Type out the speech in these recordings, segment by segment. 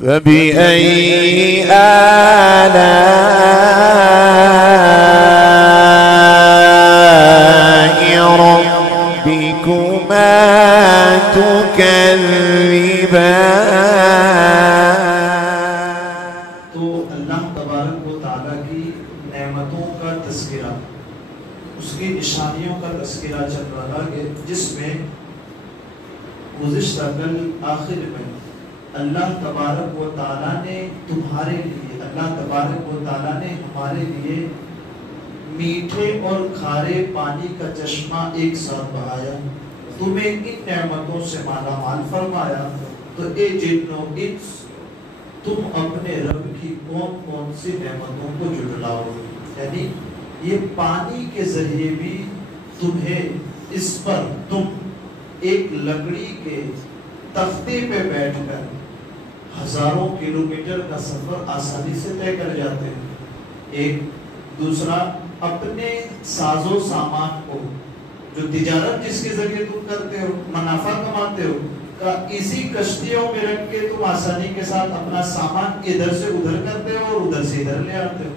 فبأي آلاء ربكما تكذبان؟ تو اللہ تبارک و تعالیٰ کی نعمتوں کا تذکرہ، اس کی نشانیوں کا تذکرہ چل رہا ہے، جس میں گزشتہ کل آخر میں اللہ تبارک و تعالیٰ نے تمہارے لیے، اللہ تبارک و تعالیٰ نے ہمارے لیے میٹھے اور کھارے پانی کا چشمہ ایک ساتھ بہایا، تمہیں ان نعمتوں سے مالا مال فرمایا، تو اے جنو انس تم اپنے رب کی کون کون سی نعمتوں کو جھٹلاؤ گے؟ یعنی یہ پانی کے ذریعے بھی تمہیں اس پر تم ایک لکڑی کے تختے پہ بیٹھ کر ہزاروں کلومیٹر کا سفر آسانی سے طے کر جاتے ہیں۔ ایک دوسرا، اپنے ساز و سامان کو، جو تجارت جس کے ذریعے تم کرتے ہو، منافع کماتے ہو، کا اسی کشتیوں میں رکھ کے تم آسانی کے ساتھ اپنا سامان ادھر سے ادھر کرتے ہو اور ادھر سے ادھر لے آتے ہو۔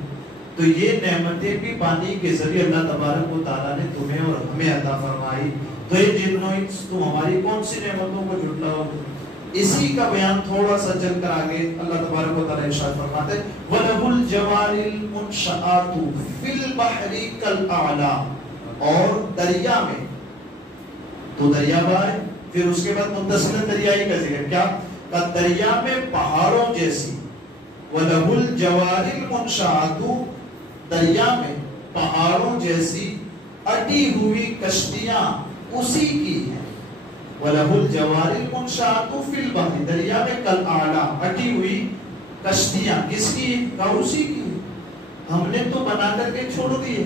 تو یہ نعمتیں بھی پانی کے ذریعے اللہ تبارک و تعالیٰ نے تمہیں اور ہمیں عطا فرمائی۔ تو یہ جنو انس تم ہماری کون سی نعمتوں کو جھٹلاؤ گے؟ اسی کا بیان تھوڑا سا چل کر آگے اللہ تبارک و تعالیٰ ارشاد فرماتے ہیں وَلَهُ الْجَوَارِ الْمُنْشَآتُ فِي الْبَحْرِ كَالْأَعْلَامِ، اور دریا میں، تو دریا بہائے، پھر اس کے بعد متصل دریائی کا ذکر کیا؟ کہ دریا میں پہاڑوں جیسی، وَلَهُ الْجَوَارِ الْمُنْشَآتُ دریا میں پہاڑوں جیسی اٹی ہوئی کشتیاں اسی کی ہیں۔ وَلَهُ الْجَوَارِ الْمُنْشَآتُ فِي الْبَحْرِ دریا میں كَالْأَعْلَامِ اٹی ہوئی کشتیاں کس کی؟ کہ اسی کی۔ ہم نے تو بنا کر کے چھوڑ دیے،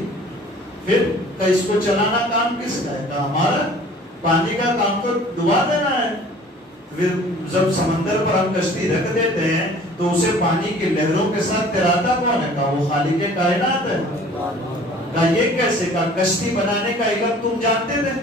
پھر کہ اس کو چلانا کام کس کا ہے؟ کہ ہمارا پانی کا کام تو ڈبا دینا ہے۔ پھر جب سمندر پر ہم کشتی رکھ دیتے ہیں تو اسے پانی کی لہروں کے ساتھ تیراتا کون ہے؟ کہ وہ خالق کائنات ہے۔ کہ یہ کیسے؟ کہ کشتی بنانے کا علم تم جانتے تھے،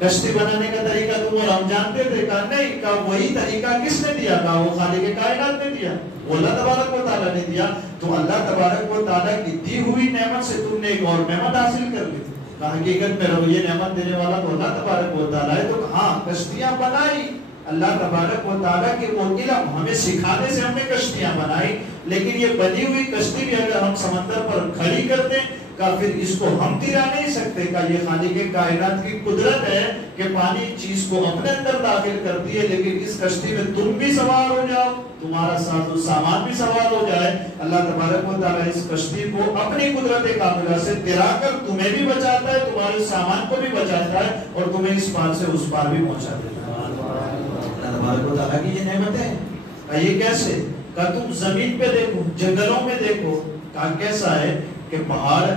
کشتی بنانے کا طریقہ تم اور ہم جانتے تھے؟ کہ نہیں، کہ وہی طریقہ کس نے دیا؟ کہ وہ خالق کائنات نے دیا، وہ اللہ تبارک و تعالیٰ نے دیا۔ تو اللہ تبارک و تعالیٰ کی دی ہوئی نعمت سے تم نے ایک اور نعمت حاصل کر لی، کہ حقیقت میں یہ نعمت دینے والا تو اللہ تبارک و تعالیٰ ہے۔ تو ہاں کشتیاں بنائی اللہ تبارک و تعالیٰ کے وہ علم ہمیں سکھانے سے ہم نے کشتیاں بنائی، لیکن یہ بنی ہوئی کشتی بھی اگر ہم سمندر پر کھڑی کر دیں کہ پھر اس کو ہم تیرا نہیں سکتے۔ کہ یہ خالق کائنات کی قدرت ہے کہ پانی چیز کو اپنے اندر داخل کرتی ہے، لیکن اس کشتی میں تم بھی سوار ہو جاؤ، تمہارا ساز و سامان بھی سوار ہو جائے۔ اللہ تبارک و تعالیٰ اس کشتی کو اپنی قدرت کاملہ سے تیرا کر تمہیں بھی بچاتا ہے، تمہارے سامان کو بھی بچاتا ہے، اور تمہیں اس پار سے اس پار بھی پہنچا دیتا ہے۔ اللہ تبارک و تعالیٰ کی یہ نعمتیں ہیں۔ یہ کیسے؟ کہ تم زمین پہ دیکھو، جنگلوں میں دیکھو، کہ کیسا ہے کہ پہاڑ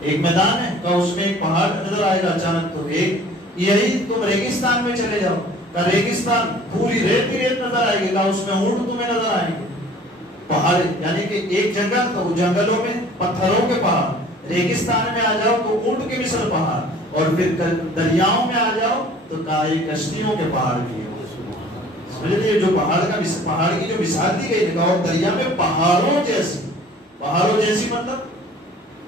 ایک میدان ہے، کہ اس میں ایک پہاڑ نظر آئے گا اچانک، تو ایک یہی تم ریگستان میں چلے جاؤ، کہ ریگستان پوری ریت ہی ریت نظر آئے گی، کہ اس میں اونٹ تمہیں نظر آئیں گے۔ پہاڑ یعنی کہ ایک جنگل، تو جنگلوں میں پتھروں کے پہاڑ، ریگستان میں آ جاؤ تو اونٹ کے مثل پہاڑ، اور پھر دریاؤں میں آ جاؤ تو کشتیوں کے پہاڑ کی جو پہاڑ کی جو مثال دی گئی ہے، اور دریا میں پہاڑوں جیسی مطلب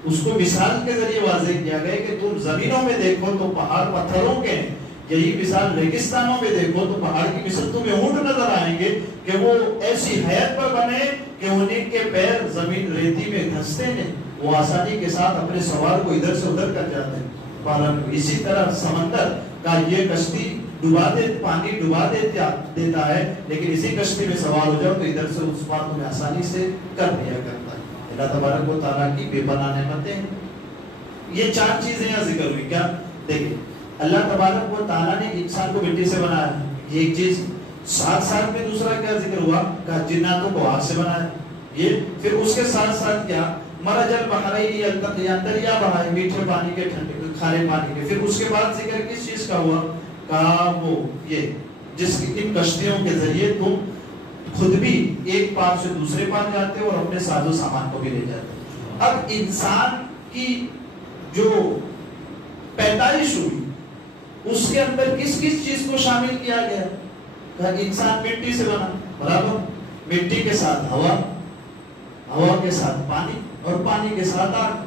اس کو مثال کے ذریعے واضح کیا گیا کہ تم زمینوں میں دیکھو تو پہاڑ پتھروں کے ہیں، یہی مثال ریگستانوں میں دیکھو تو پہاڑ کی مثل تمہیں اونٹ نظر آئیں گے کہ وہ ایسی حیت پر بنے کہ انہیں کے پیر زمین ریتی میں دھنستے ہیں، وہ آسانی کے ساتھ اپنے سوار کو ادھر سے ادھر کر جاتے ہیں۔ اسی طرح سمندر کا یہ کشتی پانی ڈبا دیتا ہے، لیکن اسی کشتی میں سوار ہو جاؤ تو ادھر سے اس پار تمہیں آسانی سے کر دیا کرتا ہے۔ اللہ تبارک و تعالیٰ کی بے پناہ نعمتیں۔ یہ چار چیزیں یہاں ذکر ہوئی، کیا؟ دیکھیں، اللہ تبارک و تعالیٰ نے انسان کو مٹی سے بنایا، یہ ایک چیز۔ ساتھ میں دوسرا کیا ذکر ہوا؟ کہ جناتوں کو آگ سے بنایا، یہ۔ پھر اس کے ساتھ کیا؟ مرج البحرین یلتقیان، دریا بہائے میٹھے پانی کے ٹھنڈے کھارے پانی کے۔ پھر اس کے بعد ذکر کس چیز کا ہوا؟ کہا وہ یہ جس کی ان کشتیوں کے ذریعے تم خود بھی ایک پار سے دوسرے پار جاتے ہو اور اپنے ساز و سامان کو بھی لے جاتے ہو۔ اب انسان کی جو پیدائش ہوئی اس کے اندر کس چیز کو شامل کیا گیا؟ انسان مٹی سے بنا، برابر، مٹی کے ساتھ ہوا، ہوا کے ساتھ پانی، اور پانی کے ساتھ آگ،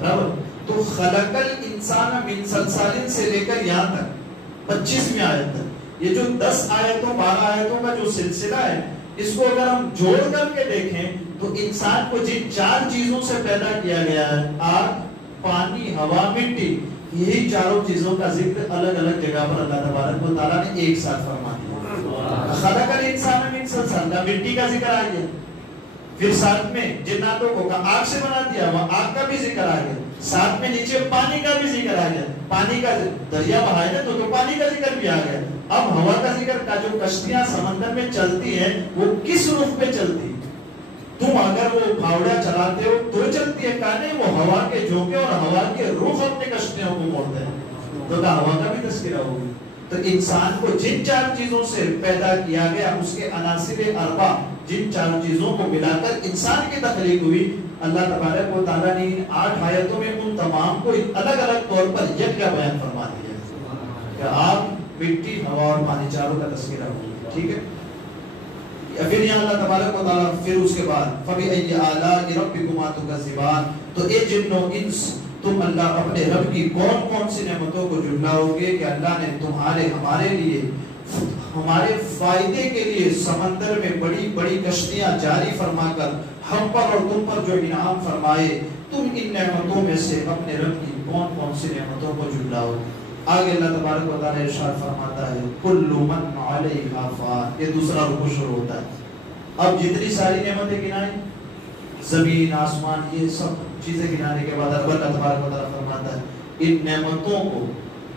برابر. تو خلق الانسان من صلصال سے لے کر یہاں تک 25ویں آیت تک، یہ جو 10 آیتوں 12 آیتوں کا جو سلسلہ ہے، اس کو اگر ہم جوڑ کر کے دیکھیں تو انسان کو جن 4 چیزوں سے پیدا کیا گیا ہے، آگ، پانی، ہوا، مٹی، یہی چاروں چیزوں کا ذکر الگ الگ جگہ پر اللہ تبارک و تعالیٰ نے ایک ساتھ فرما دیا. خلق الانسان من صلصال، مٹی کا ذکر آ گیا، پھر ساتھ میں جناتوں کو آگ سے بنا دیا، وہ آگ کا بھی ذکر آ گیا، ساتھ میں نیچے پانی کا بھی ذکر آ گیا، پانی کا دریا بہائے نا تو پانی کا ذکر بھی آ گیا. اب ہوا کا ذکر کا، جو کشتیاں سمندر میں چلتی ہیں وہ کس رخ پہ چلتی؟ تم اگر وہ پھاوڑا چلاتے ہو تو چلتی ہے، کہا نہیں، وہ ہوا کے جھونکے اور ہوا کے رخ اپنے کشتیوں کو موڑتے ہیں، تو کہا ہوا کا بھی تذکرہ ہوگی. تو انسان کو جن 4 چیزوں سے پیدا کیا گیا، اس کے عناصر اربع، جن 4 چیزوں کو ملا کر انسان کی تخلیق ہوئی، اللہ تبارک و تعالیٰ نے ان 8 آیتوں میں ان تمام کو الگ الگ طور پر یکجا بیان فرما دیا کہ آگ، مٹی، ہوا اور پانی، چاروں کا تذکرہ ہوا. ٹھیک ہے. پھر یہاں اللہ تبارک و تعالیٰ پھر اس کے بعد فَبِأَيِّ آلَاءِ رَبِّكُمَا تُكَذِّبَانِ، تو اے جن و انس، تم اللہ اپنے رب کی کون کون سی نعمتوں کو جھٹلاؤ گے کہ اللہ نے تمہارے ہمارے لیے ہمارے فائدے کے لیے سمندر میں بڑی بڑی کشتیاں جاری فرما کر ہم پر اور تم پر جو انعام فرمائے، تم ان نعمتوں میں سے اپنے رب کی کون کون سی نعمتوں کو جھٹلاؤ. آگے اللہ تبارک و تعالیٰ ارشاد فرماتا ہے کل من علیہا فان، یہ دوسرا رکوع شروع ہوتا ہے. اب جتنی ساری نعمتیں گنائیں، زمین، آسمان، یہ سب چیزیں گنانے کے بعد اللہ تبارک و تعالیٰ فرماتا ہے ان نعمتوں کو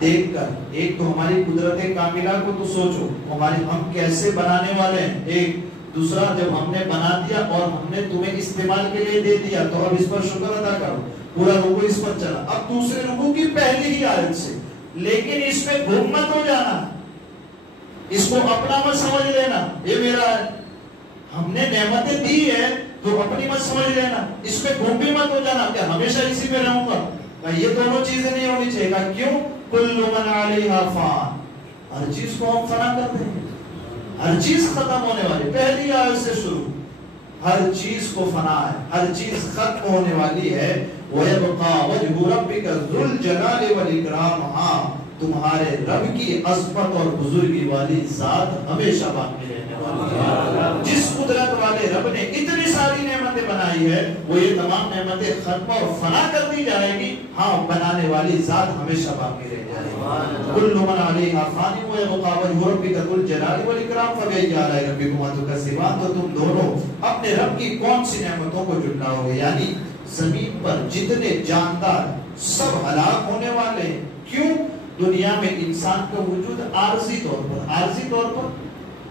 دیکھ کر، ایک تو ہماری قدرت کاملہ کو تو سوچو، ہم کیسے بنانے والے ہیں، ایک دوسرا جب ہم نے بنا دیا اور ہم نے تمہیں استعمال کے لیے دے دیا تو اب اس پر شکر ادا کرو. پورا رکوع اس پر چلا. اب دوسرے رکوع کی پہلی ہی آیت سے، لیکن اس میں گم مت ہو جانا، اس کو اپنا مت سمجھ لینا، یہ میرا ہے، ہم نے نعمتیں دی ہے تو اپنی مت سمجھ لینا، اس میں گم بھی مت ہو جانا کہ ہمیشہ اسی میں رہوں گا. یہ دونوں چیزیں نہیں ہونی چاہیے. کیوں؟ کل من علیہا فان، ہر چیز کو ہم فنا کرتے ہیں، ہر چیز ختم ہونے والی، پہلی آیت سے شروع، ہر چیز کو فنا ہے، ہر چیز ختم ہونے والی ہے. وَيَبْقَى وَجْهُ رَبِّكَ ذُو الْجَلَالِ وَالْإِكْرَامِ، ہاں تمہارے رب کی عظمت اور بزرگی والی ذات ہمیشہ باقی رہنے والی ہے. جس قدرت والے رب نے اتنی ساری نعمتیں بنائی ہے، وہ یہ تمام نعمتیں ختم اور فنا کر دی جائے گی، ہاں بنانے والی ذات ہمیشہ باقی رہ جائے گی. کل من علیہا فان وَيَبْقَى وَجْهُ رَبِّكَ ذُو الْجَلَالِ وَالْإِكْرَامِ فَبِأَيِّ آلَاءِ رَبِّكُمَا تُكَذِّبَانِ، تو تم دونوں اپنے رب کی کون سی نعمتوں کو جھٹلاؤ گے. یعنی زمین پر جتنے جاندار سب ہلاک ہونے والے. کیوں؟ دنیا میں انسان کا وجود عارضی طور پر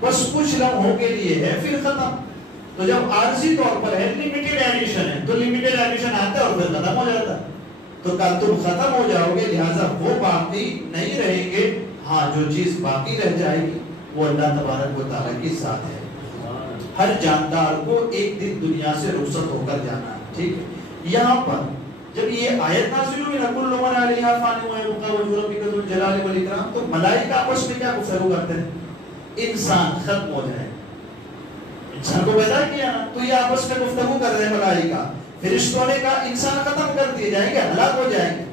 بس کچھ لمحوں کے لیے ہے، پھر ختم. تو جب عارضی طور پر ہے، لمیٹڈ ایڈیشن ہے، تو لمیٹڈ ایڈیشن آتا ہے اور پھر ختم ہو جاتا ہے. تو کل تم ختم ہو جاؤ گے، لہٰذا وہ باقی نہیں رہیں گے. ہاں جو چیز باقی رہ جائے گی وہ اللہ تبارک و تعالیٰ کی ذات ہے. ہر جاندار کو ایک دن دنیا سے رخصت ہو کر جانا ہے. ٹھیک ہے. یہاں پر جب یہ آیت نازل ہوئی کل من علیہا فان وَيَبْقَى وَجْهُ رَبِّكَ ذُو الْجَلَالِ وَالْإِكْرَامِ، تو ملائکہ آپس میں کیا گفتگو کرتے ہیں؟ انسان ختم ہو جائے، انسان کو پیدا کیا نا، تو یہ آپس میں گفتگو کر رہے ہیں ملائکہ. فرشتوں نے کہا انسان ختم کر دیے جائیں گے، ہلاک ہو جائیں گے.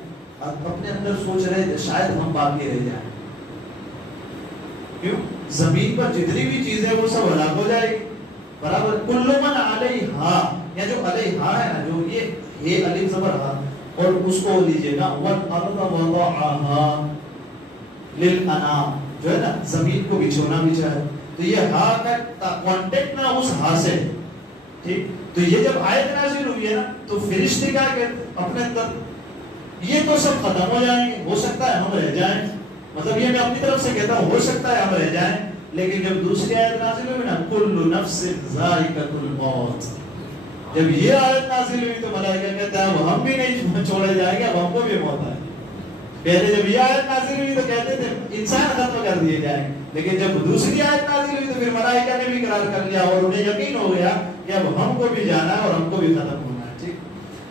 اب اپنے اندر سوچ رہے تھے شاید ہم باقی رہ جائیں. کیوں؟ زمین پر جتنی بھی چیزیں وہ سب ہلاک ہو جائے گی. برابر. کل من علیہا، یا جو علیہا ہے نا، جو یہ الف زبر ہا، اور اس کو لیجئے گا والارض وضعها للانام، جو ہے نا زمین کو بچھونا بچھا ہے. تو یہ ہا کا کانٹیکٹ نہ اس ہا سے. ٹھیک. تو یہ جب آیت نازل ہوئی ہے نا تو فرشتے کیا کہتے اپنے اندر، یہ تو سب ختم ہو جائیں گے، ہو سکتا ہے ہم رہ جائیں. مطلب یہ میں اپنی طرف سے کہتا ہوں ہو سکتا ہے ہم رہ جائیں. لیکن جب دوسری آیت نازل ہوئی نا کل نفس ذائقۃ الموت، جب یہ آیت نازل ہوئی تو ملائکہ کہتا ہے ہم بھی نہیں چھوڑے جائیں گے، اب ہم کو بھی موت ہے. پہلے جب یہ آیت نازل ہوئی تو کہتے تھے انسان ختم کر دیے جائیں گے، لیکن جب دوسری آیت نازل ہوئی تو پھر ملائکہ نے بھی اقرار کر لیا اور انہیں یقین ہو گیا کہ اب ہم کو بھی جانا ہے اور ہم کو بھی ختم ہونا ہے. ٹھیک.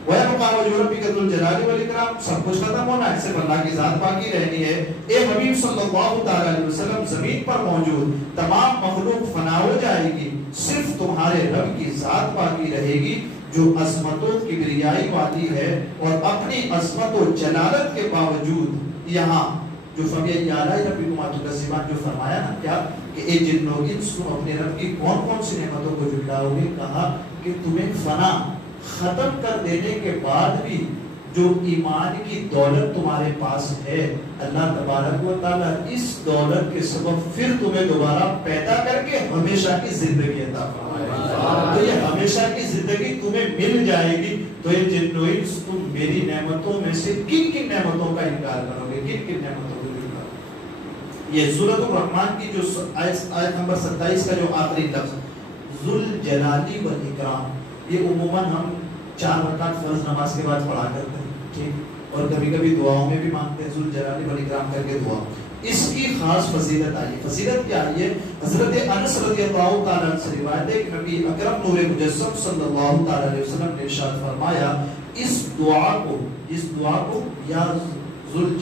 وَيَبْقَى وَجْهُ رَبِّكَ ذُو الْجَلَالِ وَالْإِكْرَامِ، سب کچھ ختم ہونا ہے، صرف اللہ کی ذات باقی رہنی ہے۔ اے حبیب صلی اللہ تعالی علیہ وسلم زمین پر موجود تمام مخلوق فنا ہو جائے گی، صرف تمہارے رب کی ذات باقی رہے گی جو عظمت و کبریائی والی ہے، اور اپنی عظمت و جلالت کے باوجود یہاں جو فَبِأَيِّ آلَاءِ رَبِّكُمَا تُكَذِّبَانِ جو فرمایا نا کیا کہ اے جن و انس تم اپنے رب کی کون کون سی نعمتوں کو جھٹلاؤ گے، کہا کہ تمہیں فنا ختم کر دینے کے بعد بھی جو ایمان کی دولت تمہارے پاس ہے، اللہ تبارک و تعالیٰ اس دولت کے سبب پھر تمہیں دوبارہ پیدا کر کے ہمیشہ کی زندگی عطا فرمائے گا۔ تو یہ ہمیشہ کی زندگی تمہیں مل جائے گی۔ تو یہ جن و انس تم میری نعمتوں میں سے کن کن نعمتوں کا انکار کرو گے، کن کن نعمتوں کا انکار؟ یہ سورۃ الرحمن کی جو آیت نمبر 27 کا جو آخری لفظ ذو الجلالی والاکرام، یہ عموماً ہم 4 رکعت فرض نماز کے بعد پڑھا کرتے ہیں، ٹھیک، اور کبھی کبھی دعاؤں میں بھی مانگتے ہیں ذو الجلالی والاکرام کر کے دعا۔ اس کی خاص فضیلت آئی ہے۔ فضیلت کیا آئی ہے؟ حضرت انس رضی اللہ تعالیٰ عنہ سے روایت ہے کہ نبی اکرم نور مجسم صلی اللہ تعالیٰ علیہ وسلم نے ارشاد فرمایا اس دعا کو یا ذل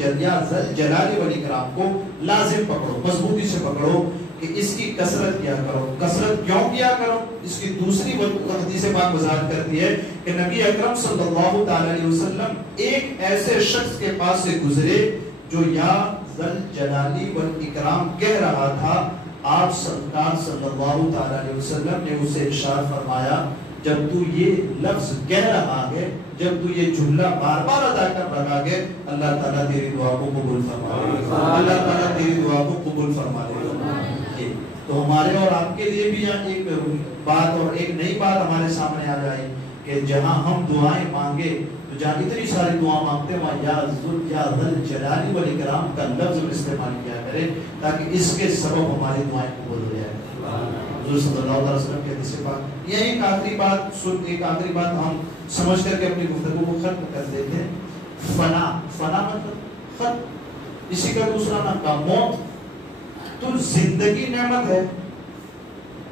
جلال والاکرام کو لازم پکڑو، مضبوطی سے پکڑو کہ اس کی کثرت کیا کرو۔ کثرت کیوں کیا کرو؟ اس کی دوسری حدیث پاک وضاحت کرتی ہے کہ نبی اکرم صلی اللہ تعالی علیہ وسلم ایک ایسے شخص کے پاس سے گزرے جو یا ذل جلالی والاکرام کہہ رہا تھا، آپ سرکار صلی اللہ تعالی علیہ وسلم نے اسے ارشاد فرمایا جب تو یہ لفظ کہہ رہا ہے، جب تو یہ جملہ بار بار ادا کر رہا ہے، اللہ تعالیٰ تیری دعا کو قبول فرما لے گا، اللہ تعالیٰ تیری دعا کو قبول فرما لے گا۔ تو ہمارے اور آپ کے لیے بھی ایک بات اور ایک نئی بات ہمارے سامنے آ جائے کہ جہاں ہم دعائیں مانگے تو جہاں اتنی ساری دعا مانگتے ہیں وہاں یا ذل جلالی والاکرام کا لفظ استعمال کیا کرے تاکہ اس کے سبب ہماری دعائیں قبول ہو جائے۔ حضور صلی اللہ علیہ وسلم کے حدیث پاک۔ یہ ایک آخری بات ہم سمجھ کر کے اپنی گفتگو کو ختم کر دیتے ہیں۔ فنا مطلب ختم، اسی کا دوسرا نام کا موت۔ تو زندگی نعمت ہے،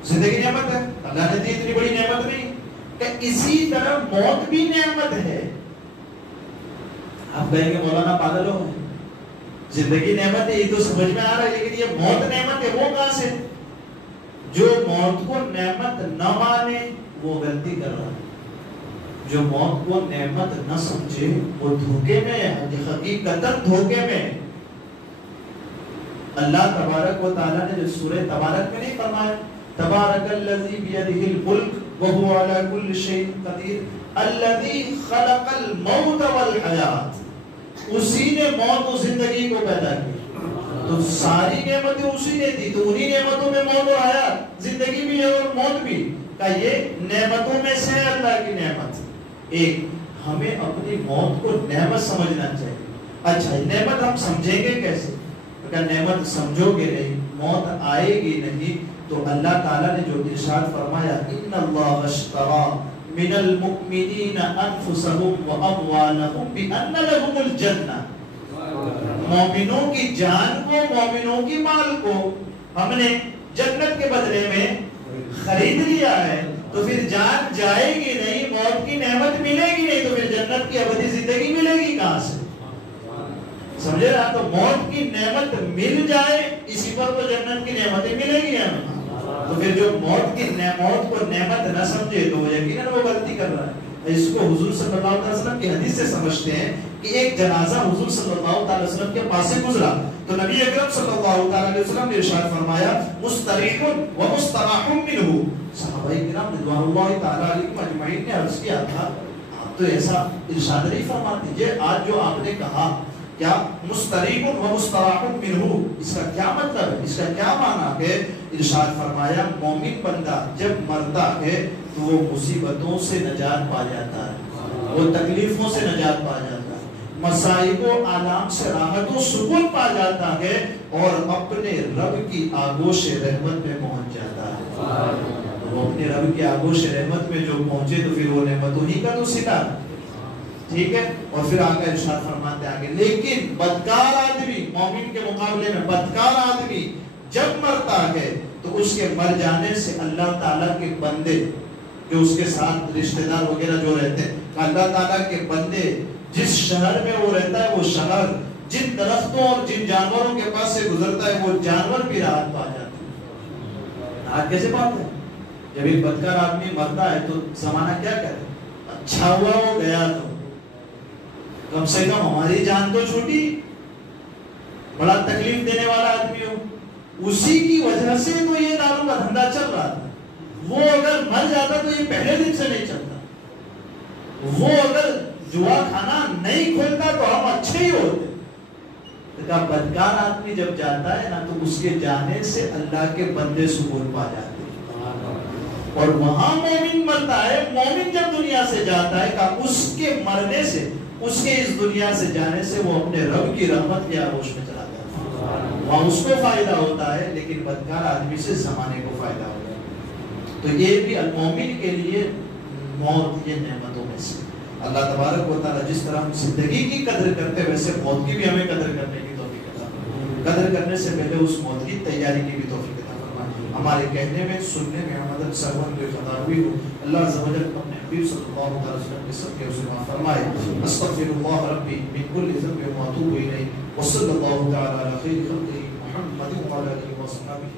زندگی نعمت ہے، اللہ نے دی اتنی بڑی نعمت نہیں کہ اسی طرح موت بھی نعمت ہے۔ آپ کہیں گے مولانا پاگل ہو، زندگی نعمت ہے یہ تو سمجھ میں آ رہا ہے، لیکن یہ موت نعمت ہے وہ کہاں سے؟ جو موت کو نعمت نہ مانے وہ غلطی کر رہا ہے، جو موت کو نعمت نہ سمجھے وہ دھوکے میں ہے، حقیقتاً دھوکے میں۔ اللہ تبارک و تعالیٰ نے جو سورہ تبارک میں نہیں فرمایا تبارک الذی بیدہ الملک وہو علی کل شیء قدیر الذی خلق الموت والحیات، اسی نے موت و زندگی کو پیدا کی۔ تو ساری نعمتیں اسی نے دی، تو انہی نعمتوں میں موت اور حیات، زندگی بھی ہے اور موت بھی، کہ یہ نعمتوں میں سے اللہ کی نعمت۔ ایک ہمیں اپنی موت کو نعمت سمجھنا چاہیے۔ اچھا نعمت ہم سمجھیں گے کیسے؟ اگر نعمت سمجھو گے نہیں، موت آئے گی نہیں، تو اللہ تعالیٰ نے جو ارشاد فرمایا ان اللہ اشتری من المؤمنین انفسهم واموالهم بان لهم الجنہ، مومنوں کی جان کو، مومنوں کی مال کو ہم نے جنت کے بدلے میں خرید لیا ہے، تو پھر جان جائے گی نہیں، موت کی نعمت ملے گی نہیں، تو پھر جنت کی ابدی زندگی ملے گی کہاں سے؟ سمجھے نا؟ تو موت کی نعمت مل جائے اسی پر تو جنت کی نعمتیں ملے گی ہمیں۔ تو پھر جو موت کو نعمت نہ سمجھے تو یقیناً وہ غلطی کر رہا ہے۔ اس کو حضور صلی اللہ علیہ وسلم کی حدیث سے سمجھتے ہیں کہ ایک جنازہ حضور صلی اللہ علیہ وسلم کے پاس سے گزرا تو نبی اکرم صلی اللہ علیہ وسلم نے ارشاد فرمایا مستریح و مستراح منہ۔ صحابہ کرام رضوان اللہ تعالی علیہم اجمعین نے عرض کیا تھا آپ تو ایسا ارشاد نہیں فرماتے، یہ آج جو آپ نے کہا کیا مستریح و مستراح منہ، اس کا کیا مطلب ہے، اس کا کیا معنی ہے؟ ارشاد فرمایا مومن بندہ جب مرتا ہے تو وہ مصیبتوں سے نجات پا جاتا ہے، وہ تکلیفوں سے نجات پا جاتا ہے، مصائب و آلام سے راحت و سکون پا جاتا ہے، اور اپنے رب کی آغوش رحمت میں پہنچ جاتا ہے۔ وہ اپنے رب کی آغوش رحمت میں جو پہنچے تو پھر وہ نعمتوں ہی کا تو صلہ، ٹھیک ہے۔ اور پھر آگے ارشاد فرماتے آگے لیکن بدکار آدمی، مومن کے مقابلے میں بدکار آدمی جب مرتا ہے تو اس کے مر جانے سے اللہ تعالیٰ کے بندے جو اس کے ساتھ رشتہ دار وغیرہ جو رہتے ہیں. اللہ تعالیٰ کے بندے جس شہر میں وہ رہتا ہے وہ شہر جن درختوں اور جن جانوروں کے پاس سے گزرتا ہے وہ جانور بھی راحت پا جاتے ہیں. راحت کیسے پاتے ہیں؟ جب ایک بدکار آدمی مرتا ہے تو زمانہ کیا کہتا ہے؟ اچھا ہوا وہ گیا تو کم سے کم ہماری جان تو چھوٹی. بڑا تکلیف دینے والا آدمی ہو, اسی کی وجہ سے تو یہ داروں کا دھندا چل رہا تھا. وہ اگر مر جاتا تو یہ پہلے دن سے نہیں چلتا. وہ اگر جوا کھانا نہیں کھولتا تو ہم اچھے ہی ہوتے. بدکار آدمی جب جاتا ہے نا تو اس کے جانے سے اللہ کے بندے سکون پا جاتے ہیں. اور وہاں مومن مرتا ہے. مومن جب دنیا سے جاتا ہے کہ اس کے مرنے سے, اس کے اس دنیا سے جانے سے وہ اپنے رب کی رحمت کے آغوش میں چلا جاتا ہے. وہاں اس کو فائدہ ہوتا ہے لیکن بدکار آدمی سے زمانے کو فائدہ ہوتا ہے. تو یہ بھی المومن کے لیے موت یہ نعمتوں میں سے. اللہ تبارک و تعالیٰ جس طرح ہم زندگی کی قدر کرتے ہیں ویسے موت کی بھی ہمیں قدر کرنے کی توفیق عطا فرمائے. قدر کرنے سے پہلے اس موت کی تیاری کی بھی توفیق عطا فرمائے. ہمارے کہنے میں سننے میں مدد سرور کوئی خطا ہوئی ہو اللہ عز و جل اپنے حبیب صلی اللہ علیہ وسلم کے سب کے اسے معاف فرمائے. استغفر اللہ ربی من کل ذنب واتوب الیہ وصلی اللہ تعالی علی خیر خلقہ محمد وعلی آلہ وصحبہ.